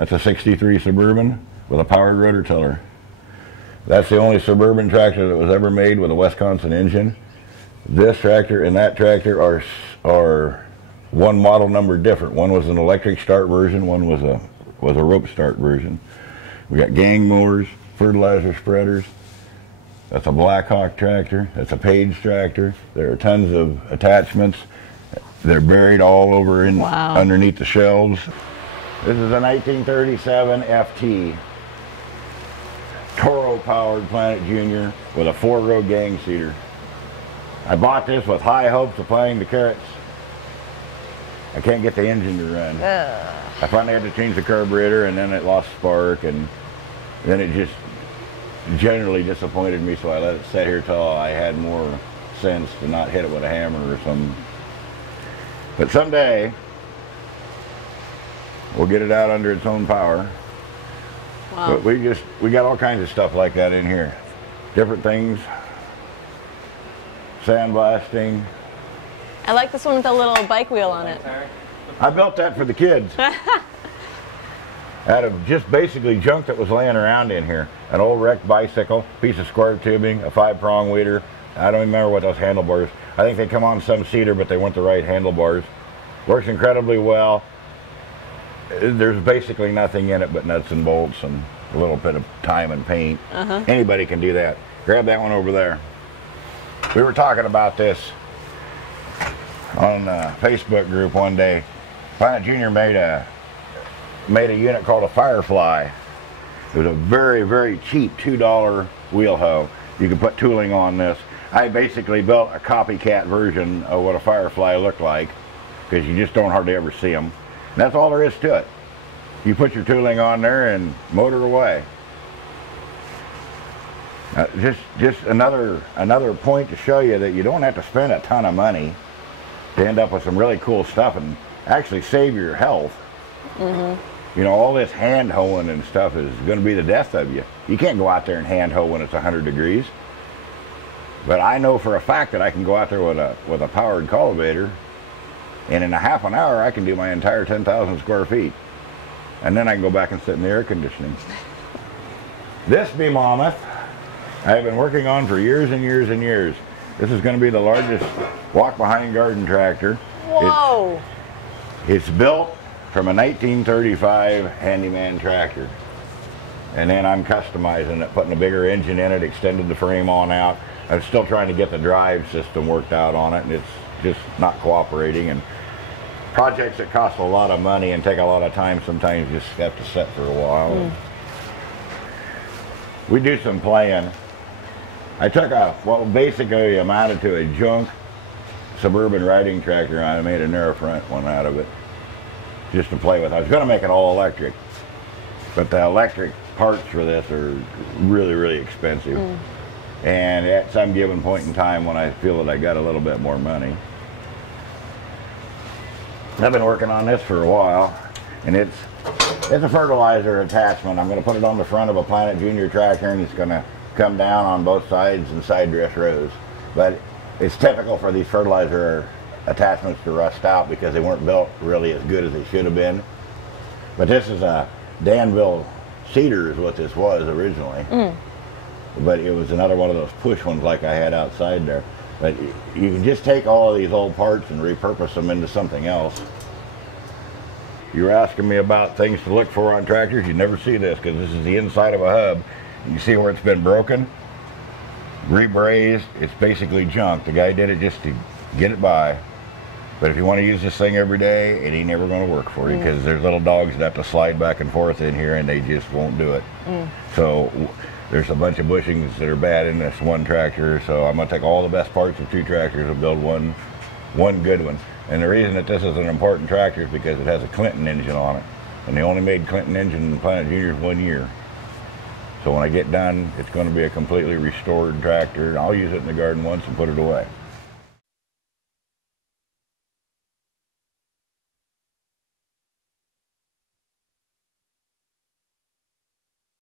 That's a 63 Suburban with a powered rotor tiller. That's the only Suburban tractor that was ever made with a Wisconsin engine. This tractor and that tractor are one model number different. One was an electric start version, one was a rope start version. We got gang mowers, fertilizer spreaders. That's a Blackhawk tractor. That's a Page tractor. There are tons of attachments. They're buried all over underneath the shelves. This is a 1937 FT. Toro-powered Planet Junior with a 4-row gang seater. I bought this with high hopes of playing the carrots. I can't get the engine to run. I finally had to change the carburetor, and then it lost spark, and then it just generally disappointed me, so I let it sit here till I had more sense to not hit it with a hammer or something. But someday, we'll get it out under its own power. Wow. But we got all kinds of stuff like that in here. Different things. Sandblasting. I like this one with a little bike wheel on it. I built that for the kids. Out of just basically junk that was laying around in here. An old wrecked bicycle, piece of square tubing, a 5-prong weeder. I don't even remember what those handlebars. I think they come on some cedar, but they weren't the right handlebars. Works incredibly well. There's basically nothing in it but nuts and bolts and a little bit of time and paint. Anybody can do that. Grab that one over there. We were talking about this on a Facebook group one day. Planet Junior made a unit called a Firefly. It was a very, very cheap $2 wheel hoe. You could put tooling on this. I basically built a copycat version of what a Firefly looked like, because you just don't hardly ever see them. And that's all there is to it. You put your tooling on there and motor away. Just another point to show you that you don't have to spend a ton of money to end up with some really cool stuff and actually save your health. You know, all this hand hoeing and stuff is going to be the death of you. You can't go out there and hand hoe when it's 100 degrees. But I know for a fact that I can go out there with a powered cultivator, and in a half an hour I can do my entire 10,000 square feet. And then I can go back and sit in the air conditioning. This behemoth I've been working on for years and years and years. This is going to be the largest walk-behind garden tractor. Whoa! It's built from a 1935 handyman tractor. And then I'm customizing it, putting a bigger engine in it, extended the frame on out. I'm still trying to get the drive system worked out on it, and it's just not cooperating. And projects that cost a lot of money and take a lot of time sometimes just have to sit for a while. We do some playing. I took what basically amounted to a junk Suburban riding tractor, and I made a narrow front one out of it just to play with. I was going to make it all electric, but the electric parts for this are really, really expensive. And at some given point in time when I feel that I got a little bit more money, I've been working on this for a while, and it's a fertilizer attachment. I'm going to put it on the front of a Planet Junior tractor, and it's going to come down on both sides and side dress rows. But it's typical for these fertilizer attachments to rust out because they weren't built really as good as they should have been. But this is a Danville cedar is what this was originally. But it was another one of those push ones like I had outside there. But you can just take all of these old parts and repurpose them into something else. You were asking me about things to look for on tractors. You never see this because this is the inside of a hub. You see where it's been broken, rebrazed. It's basically junk. The guy did it just to get it by. But if you want to use this thing every day, it ain't never going to work for you because there's little dogs that have to slide back and forth in here and they just won't do it. So there's a bunch of bushings that are bad in this one tractor. So I'm going to take all the best parts of two tractors and build one good one. And the reason that this is an important tractor is because it has a Clinton engine on it. And they only made Clinton engine in Planet Juniors 1 year. So when I get done, it's going to be a completely restored tractor. And I'll use it in the garden once and put it away.